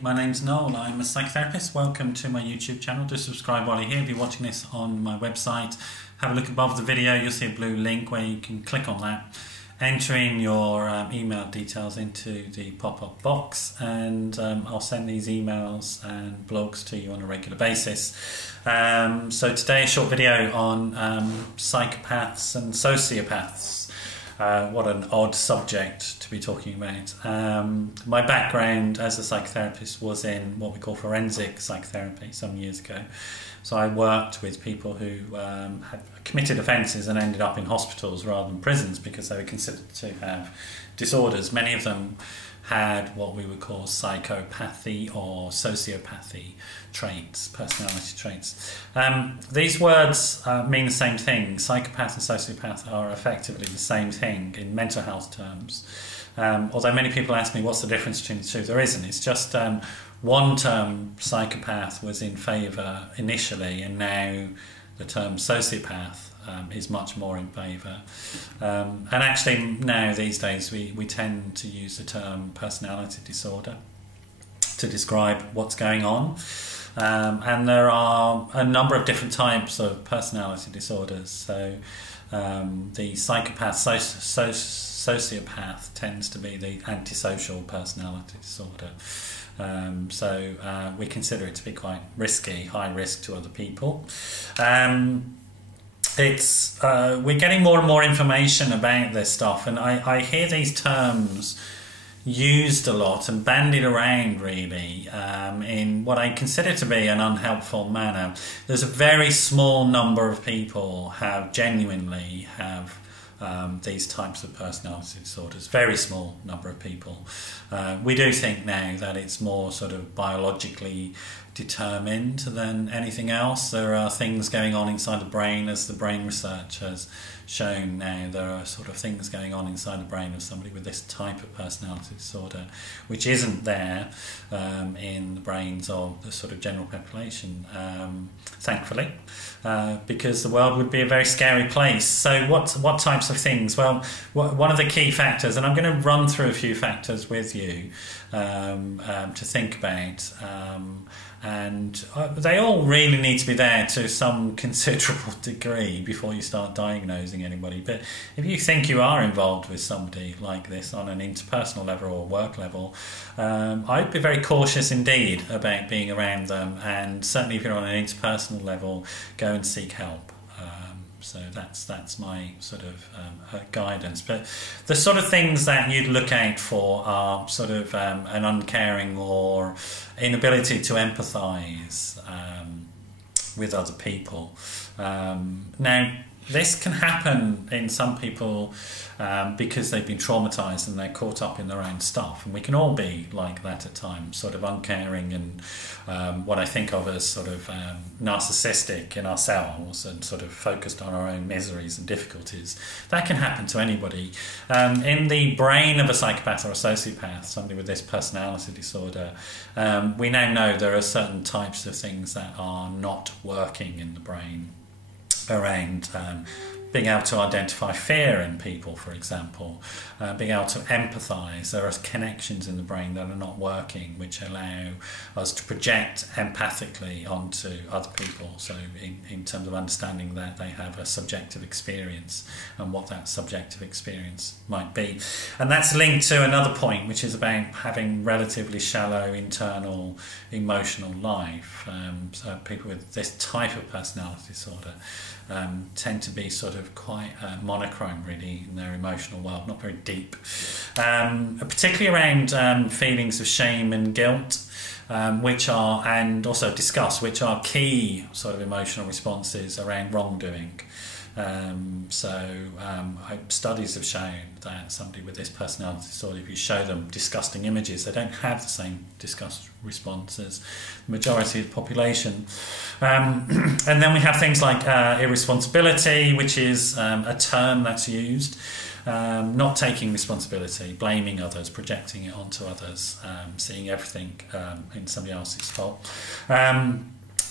my name's Noel. I'm a psychotherapist. Welcome to my YouTube channel. Do subscribe while you're here. If you're watching this on my website, have a look above the video. You'll see a blue link where you can click on that, enter in your email details into the pop-up box, and I'll send these emails and blogs to you on a regular basis. So today a short video on psychopaths and sociopaths. What an odd subject to be talking about. My background as a psychotherapist was in what we call forensic psychotherapy some years ago. So I worked with people who had committed offences and ended up in hospitals rather than prisons because they were considered to have disorders. Many of them had what we would call psychopathy or sociopathy traits, personality traits. These words mean the same thing. Psychopath and sociopath are effectively the same thing in mental health terms. Although many people ask me what's the difference between the two, there isn't. It's just one term, psychopath, was in favour initially, and now the term sociopath is much more in favour. And actually now these days we tend to use the term personality disorder to describe what's going on. And there are a number of different types of personality disorders. So the psychopath, sociopath tends to be the antisocial personality disorder. So we consider it to be quite risky, high risk to other people. We're getting more and more information about this stuff, and I hear these terms used a lot and bandied around really in what I consider to be an unhelpful manner. There's a very small number of people genuinely have these types of personality disorders, very small number of people. We do think now that it's more sort of biologically determined than anything else. There are things going on inside the brain, as the brain research has shown now. There are sort of things going on inside the brain of somebody with this type of personality disorder which isn't there in the brains of the sort of general population, thankfully, because the world would be a very scary place. So what types of things? Well, one of the key factors, and I'm going to run through a few factors with you to think about, and they all really need to be there to some considerable degree before you start diagnosing anybody. But if you think you are involved with somebody like this on an interpersonal level or work level, I'd be very cautious indeed about being around them, and certainly if you're on an interpersonal level, go and seek help. So that's my sort of guidance. But the sort of things that you'd look out for are sort of an uncaring or inability to empathise with other people. Now, this can happen in some people because they've been traumatised and they're caught up in their own stuff, and we can all be like that at times, sort of uncaring and what I think of as sort of narcissistic in ourselves and sort of focused on our own miseries and difficulties. That can happen to anybody. In the brain of a psychopath or a sociopath, somebody with this personality disorder, we now know there are certain types of things that are not working in the brain around being able to identify fear in people, for example, being able to empathise. There are connections in the brain that are not working which allow us to project empathically onto other people, so in terms of understanding that they have a subjective experience and what that subjective experience might be. And that's linked to another point, which is about having relatively shallow internal emotional life. So people with this type of personality disorder tend to be sort of quite monochrome really in their emotional world, not very deep, particularly around feelings of shame and guilt, which are, and also disgust, which are key sort of emotional responses around wrongdoing. Studies have shown that somebody with this personality disorder, if you show them disgusting images, they don't have the same disgust response as the majority of the population. And then we have things like irresponsibility, which is a term that's used. Not taking responsibility, blaming others, projecting it onto others, seeing everything in somebody else's fault.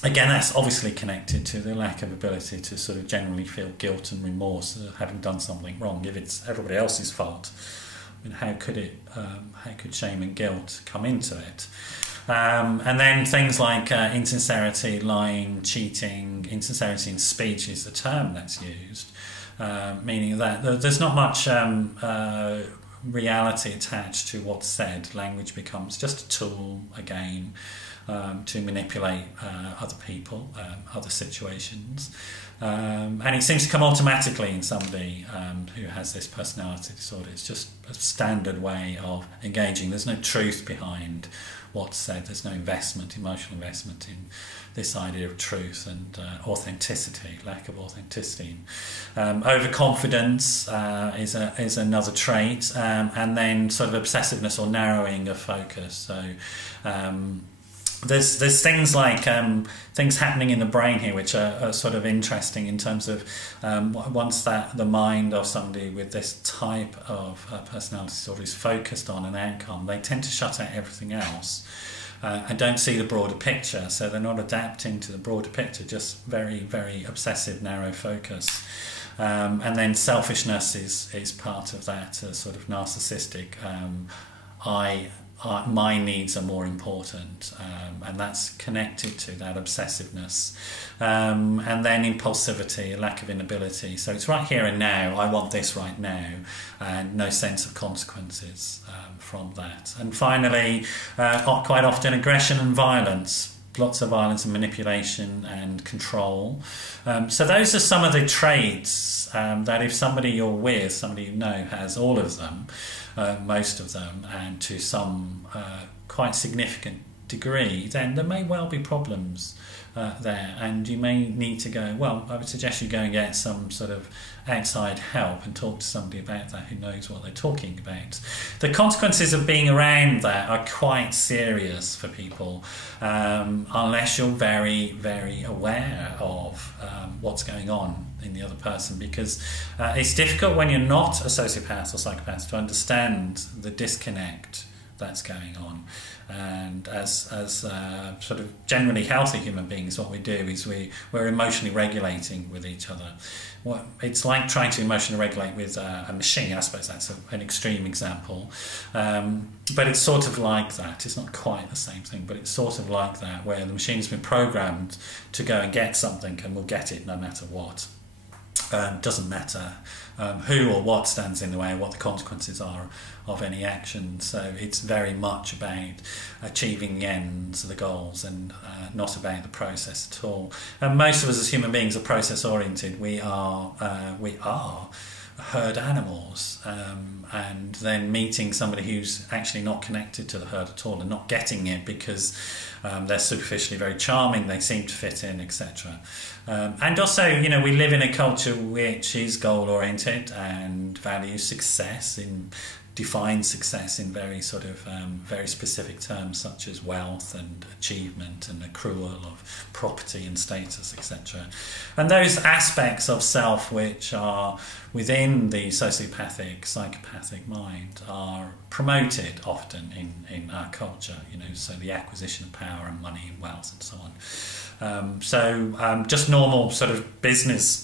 Again, that's obviously connected to the lack of ability to sort of generally feel guilt and remorse of having done something wrong. If it's everybody else's fault, I mean, how could shame and guilt come into it? And then things like insincerity, lying, cheating. Insincerity in speech is the term that's used, meaning that there's not much reality attached to what's said. Language becomes just a tool, a game, to manipulate other people, other situations. And it seems to come automatically in somebody who has this personality disorder. It's just a standard way of engaging. There's no truth behind what's said. There's no investment, emotional investment in this idea of truth and authenticity, lack of authenticity. Overconfidence is another trait, and then sort of obsessiveness or narrowing of focus. So there's things like things happening in the brain here which are sort of interesting in terms of once that the mind of somebody with this type of personality disorder is focused on an outcome, they tend to shut out everything else and don't see the broader picture, so they're not adapting to the broader picture, just very, very obsessive, narrow focus. And then selfishness is part of that, sort of narcissistic my needs are more important, and that's connected to that obsessiveness. And then impulsivity, a lack of inability. So it's right here and now, I want this right now, and no sense of consequences from that. And finally, quite often aggression and violence. Lots of violence and manipulation and control. So those are some of the traits that if somebody you're with, somebody you know has all of them, most of them, and to some quite significant degree, then there may well be problems there, and you may need to go, well, I would suggest you go and get some sort of outside help and talk to somebody about that who knows what they're talking about. The consequences of being around that are quite serious for people, unless you're very, very aware of what's going on in the other person, because it's difficult when you're not a sociopath or psychopath to understand the disconnect that's going on. And as sort of generally healthy human beings, what we do is we're emotionally regulating with each other. It's like trying to emotionally regulate with a machine. I suppose that's an extreme example, but it's sort of like that. It's not quite the same thing, but it's sort of like that, where the machine's been programmed to go and get something, and we'll get it no matter what. Doesn't matter who or what stands in the way, what the consequences are of any action. So it's very much about achieving the ends, the goals, and not about the process at all. And most of us as human beings are process oriented. We are herd animals, and then meeting somebody who's actually not connected to the herd at all and not getting it because they're superficially very charming, they seem to fit in, etc. And also, you know, we live in a culture which is goal-oriented and values success, defines success in very sort of very specific terms such as wealth and achievement and accrual of property and status, etc. And those aspects of self which are within the sociopathic, psychopathic mind are promoted often in our culture, you know, so the acquisition of power and money and wealth and so on. Just normal sort of business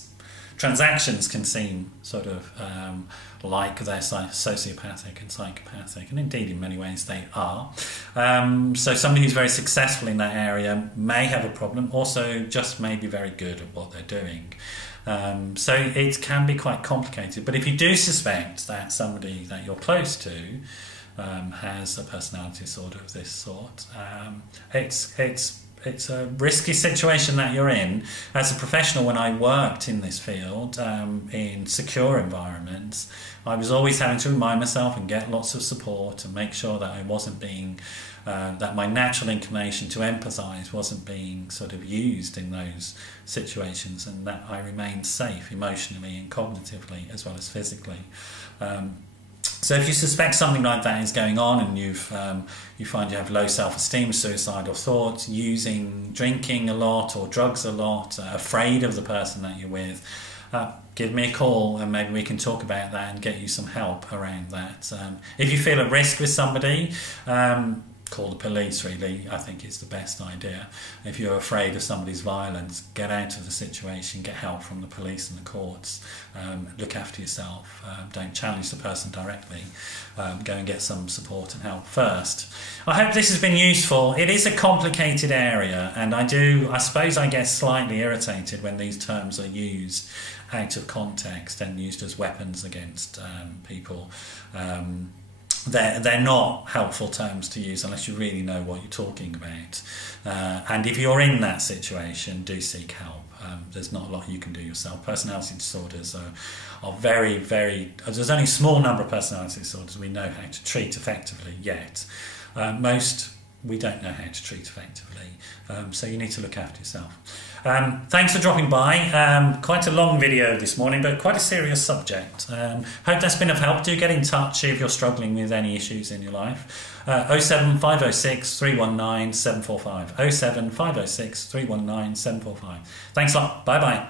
transactions can seem sort of like they're sociopathic and psychopathic, and indeed in many ways they are. So somebody who's very successful in that area may have a problem, also just may be very good at what they're doing. So it can be quite complicated, but if you do suspect that somebody that you're close to has a personality disorder of this sort, it's a risky situation that you're in. As a professional, when I worked in this field, in secure environments, I was always having to remind myself and get lots of support and make sure that I wasn't being, that my natural inclination to empathise wasn't being sort of used in those situations, and that I remained safe emotionally and cognitively as well as physically. So if you suspect something like that is going on, and you find you have low self-esteem, suicidal thoughts, drinking a lot or drugs a lot, afraid of the person that you're with, give me a call and maybe we can talk about that and get you some help around that. If you feel at risk with somebody, call the police, really, I think is the best idea. If you're afraid of somebody's violence, get out of the situation, get help from the police and the courts, look after yourself, don't challenge the person directly, go and get some support and help first. I hope this has been useful. It is a complicated area, and I suppose I get slightly irritated when these terms are used out of context and used as weapons against people. They're not helpful terms to use unless you really know what you're talking about. And if you're in that situation, do seek help. There's not a lot you can do yourself. Personality disorders are very, very... There's only a small number of personality disorders we know how to treat effectively yet. Most we don't know how to treat effectively. So you need to look after yourself. Thanks for dropping by. Quite a long video this morning, but quite a serious subject. Hope that's been of help. Do get in touch if you're struggling with any issues in your life. 07506 319 745. 07506 319 745. Thanks a lot. Bye bye.